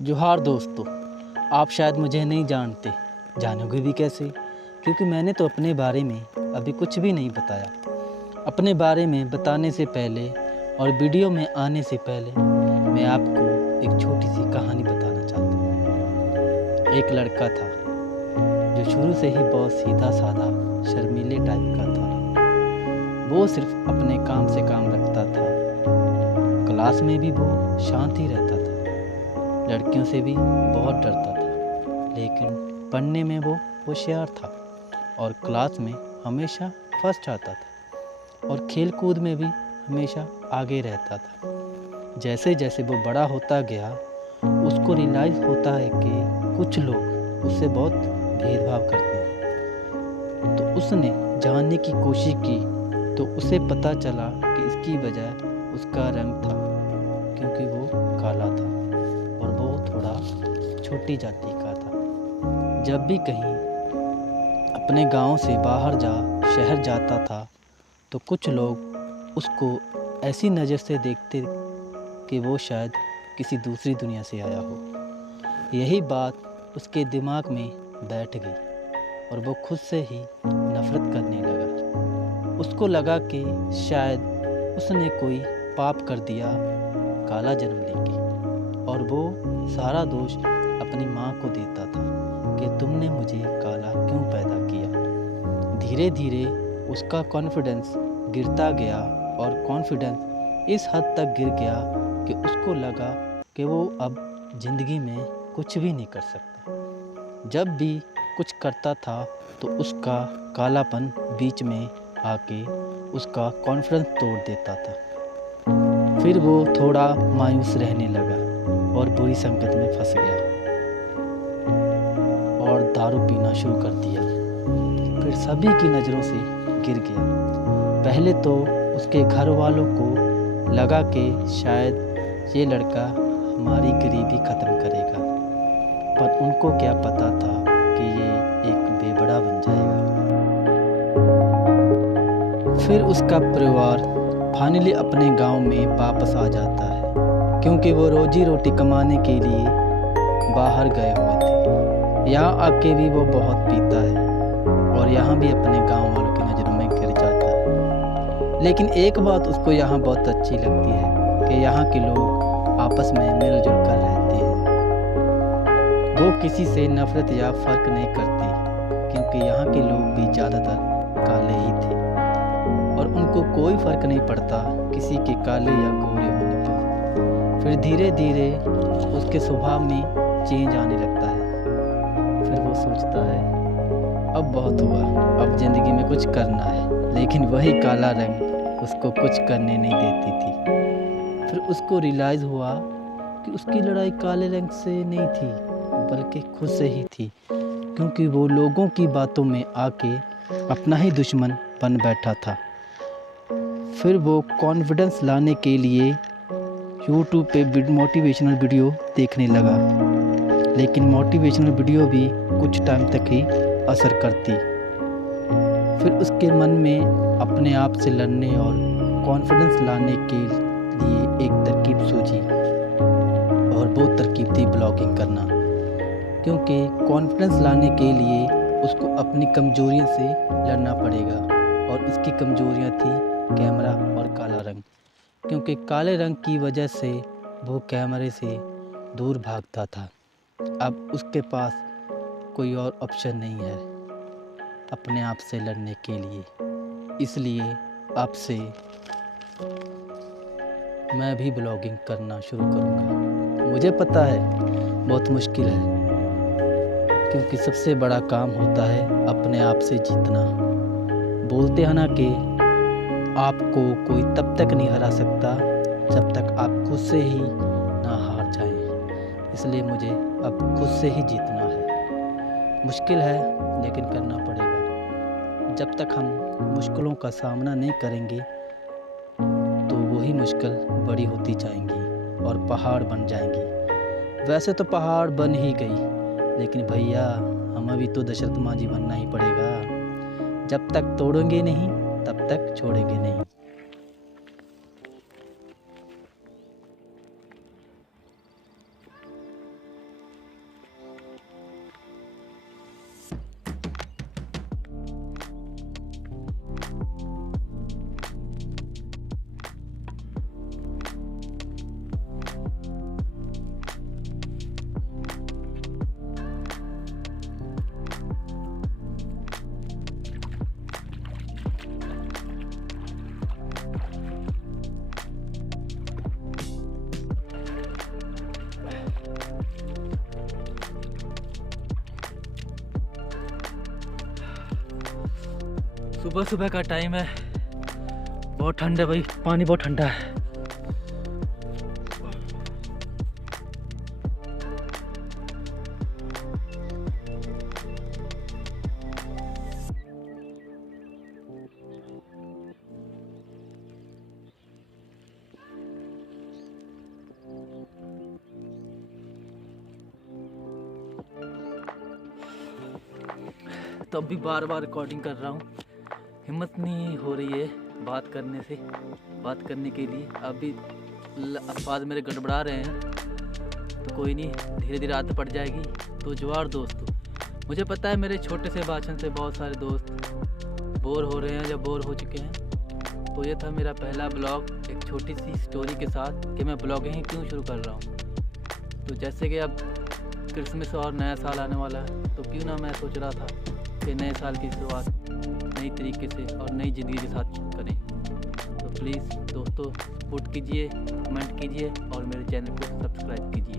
जोहार दोस्तों, आप शायद मुझे नहीं जानते, जानोगे भी कैसे? क्योंकि मैंने तो अपने बारे में अभी कुछ भी नहीं बताया। अपने बारे में बताने से पहले और वीडियो में आने से पहले मैं आपको एक छोटी सी कहानी बताना चाहता हूँ। एक लड़का था जो शुरू से ही बहुत सीधा साधा शर्मीले टाइप का था। वो सिर्फ अपने काम से काम रखता था। क्लास में भी वो शांत ही रहता था, लड़कियों से भी बहुत डरता था, लेकिन पढ़ने में वो होशियार था और क्लास में हमेशा फर्स्ट आता था और खेल कूद में भी हमेशा आगे रहता था। जैसे जैसे वो बड़ा होता गया, उसको रियलाइज़ होता है कि कुछ लोग उससे बहुत भेदभाव करते हैं। तो उसने जानने की कोशिश की तो उसे पता चला कि इसकी वजह उसका रंग था, क्योंकि वो काला था और वो थोड़ा छोटी जाति का था। जब भी कहीं अपने गांव से बाहर शहर जाता था तो कुछ लोग उसको ऐसी नज़र से देखते कि वो शायद किसी दूसरी दुनिया से आया हो। यही बात उसके दिमाग में बैठ गई और वो खुद से ही नफ़रत करने लगा। उसको लगा कि शायद उसने कोई पाप कर दिया काला जन्म लेके, और वो सारा दोष अपनी माँ को देता था कि तुमने मुझे काला क्यों पैदा किया। धीरे धीरे उसका कॉन्फिडेंस गिरता गया और कॉन्फिडेंस इस हद तक गिर गया कि उसको लगा कि वो अब ज़िंदगी में कुछ भी नहीं कर सकता। जब भी कुछ करता था तो उसका कालापन बीच में आके उसका कॉन्फिडेंस तोड़ देता था। फिर वो थोड़ा मायूस रहने लगा और बुरी संगत में फंस गया और दारू पीना शुरू कर दिया। फिर सभी की नज़रों से गिर गया। पहले तो उसके घर वालों को लगा कि शायद ये लड़का हमारी गरीबी ख़त्म करेगा, पर उनको क्या पता था कि ये एक बेबड़ा बन जाएगा। फिर उसका परिवार फाइनली अपने गांव में वापस आ जाता है, क्योंकि वो रोजी रोटी कमाने के लिए बाहर गए हुए थे। यहाँ आके भी वो बहुत पीता है और यहाँ भी अपने गांव वालों की नज़रों में गिर जाता है। लेकिन एक बात उसको यहाँ बहुत अच्छी लगती है कि यहाँ के लोग आपस में मिलजुल कर रहते हैं। वो किसी से नफ़रत या फ़र्क नहीं करते, क्योंकि यहाँ के लोग भी ज़्यादातर काले ही थे और उनको कोई फ़र्क नहीं पड़ता किसी के काले या गोरे होने पर। फिर धीरे धीरे उसके स्वभाव में चेंज आने लगता है। फिर वो सोचता है अब बहुत हुआ, अब ज़िंदगी में कुछ करना है। लेकिन वही काला रंग उसको कुछ करने नहीं देती थी। फिर उसको रियलाइज़ हुआ कि उसकी लड़ाई काले रंग से नहीं थी, बल्कि खुद से ही थी, क्योंकि वो लोगों की बातों में आके अपना ही दुश्मन बन बैठा था। फिर वो कॉन्फिडेंस लाने के लिए यूट्यूब पे मोटिवेशनल वीडियो देखने लगा, लेकिन मोटिवेशनल वीडियो भी कुछ टाइम तक ही असर करती। फिर उसके मन में अपने आप से लड़ने और कॉन्फिडेंस लाने के लिए एक तरकीब सूझी, और वो तरकीब थी ब्लॉगिंग करना। क्योंकि कॉन्फिडेंस लाने के लिए उसको अपनी कमजोरियों से लड़ना पड़ेगा, और उसकी कमजोरियाँ थी कैमरा और काला रंग। क्योंकि काले रंग की वजह से वो कैमरे से दूर भागता था। अब उसके पास कोई और ऑप्शन नहीं है अपने आप से लड़ने के लिए। इसलिए अब से मैं भी ब्लॉगिंग करना शुरू करूँगा। मुझे पता है बहुत मुश्किल है, क्योंकि सबसे बड़ा काम होता है अपने आप से जीतना। बोलते हैं ना कि आपको कोई तब तक नहीं हरा सकता जब तक आप खुद से ही ना हार जाएं। इसलिए मुझे अब खुद से ही जीतना है। मुश्किल है, लेकिन करना पड़ेगा। जब तक हम मुश्किलों का सामना नहीं करेंगे तो वही मुश्किल बड़ी होती जाएंगी और पहाड़ बन जाएंगी। वैसे तो पहाड़ बन ही गई, लेकिन भैया हमें भी तो दशरथ मांझी बनना ही पड़ेगा। जब तक तोड़ेंगे नहीं तब तक छोड़ेंगे नहीं। सुबह सुबह का टाइम है, बहुत ठंड है भाई, पानी बहुत ठंडा है। तो अभी बार बार रिकॉर्डिंग कर रहा हूँ, हिम्मत नहीं हो रही है बात करने के लिए। अभी अल्फाज मेरे गड़बड़ा रहे हैं, तो कोई नहीं, धीरे धीरे आदत पड़ जाएगी। तो जोहार दोस्तों, मुझे पता है मेरे छोटे से भाषण से बहुत सारे दोस्त बोर हो रहे हैं या बोर हो चुके हैं। तो ये था मेरा पहला ब्लॉग, एक छोटी सी स्टोरी के साथ कि मैं ब्लॉगिंग ही क्यों शुरू कर रहा हूँ। तो जैसे कि अब क्रिसमस और नया साल आने वाला है, तो क्यों ना मैं सोच रहा था कि नए साल की शुरुआत नई तरीके से और नई ज़िंदगी के साथ करें। तो प्लीज़ दोस्तों सपोर्ट कीजिए, कमेंट कीजिए और मेरे चैनल को सब्सक्राइब कीजिए।